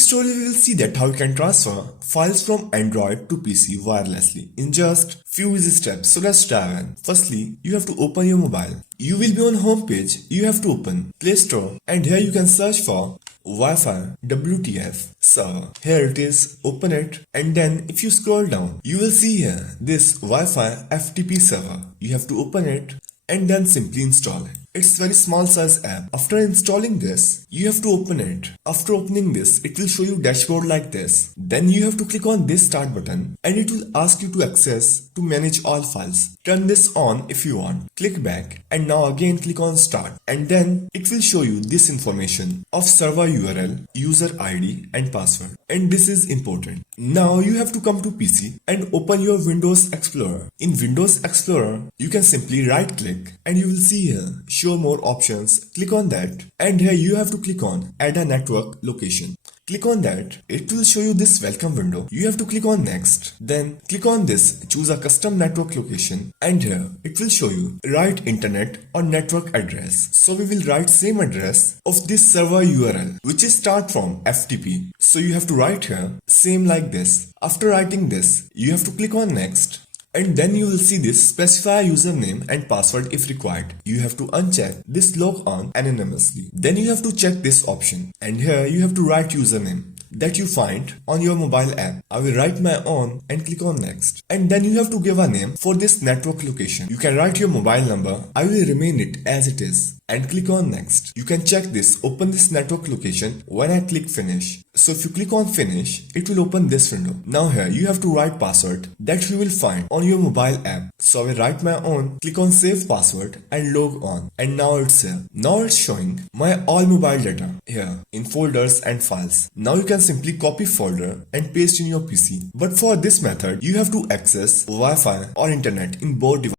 this tutorial we will see that how you can transfer files from Android to PC wirelessly in just few easy steps. So let's dive in. Firstly, you have to open your mobile. You will be on home page. You have to open Play Store and here you can search for Wi-Fi WTF server. Here it is, open it, and then if you scroll down, you will see here this Wi-Fi FTP server. You have to open it and then simply install it. It's very small size app. After installing this, you have to open it. After opening this, it will show you dashboard like this. Then you have to click on this start button and it will ask you to access to manage all files. Turn this on if you want. Click back and now again click on start and then it will show you this information of server URL, user ID and password. And this is important. Now you have to come to PC and open your Windows Explorer. In Windows Explorer, you can simply right click and you will see here show more options. Click on that and here you have to click on add a network location. Click on that, it will show you this welcome window. You have to click on next, then click on this, choose a custom network location and here it will show you write internet or network address. So we will write same address of this server URL which is start from FTP. So you have to write here same like this. After writing this, you have to click on next. And then you will see this specify username and password if required. You have to uncheck this log on anonymously. Then you have to check this option and here you have to write username that you find on your mobile app. I will write my own and click on next. And then you have to give a name for this network location. You can write your mobile number. I will remain it as it is and click on next. You can check this, open this network location when I click finish. So if you click on finish, it will open this window. Now here you have to write password that you will find on your mobile app. So I will write my own, click on save password and log on. And now it's here. Now it's showing my all mobile data here in folders and files. Now you can simply copy folder and paste in your PC. But for this method, you have to access Wi-Fi or internet in both devices,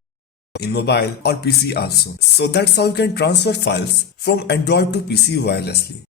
in mobile or PC also. So that's how you can transfer files from Android to PC wirelessly.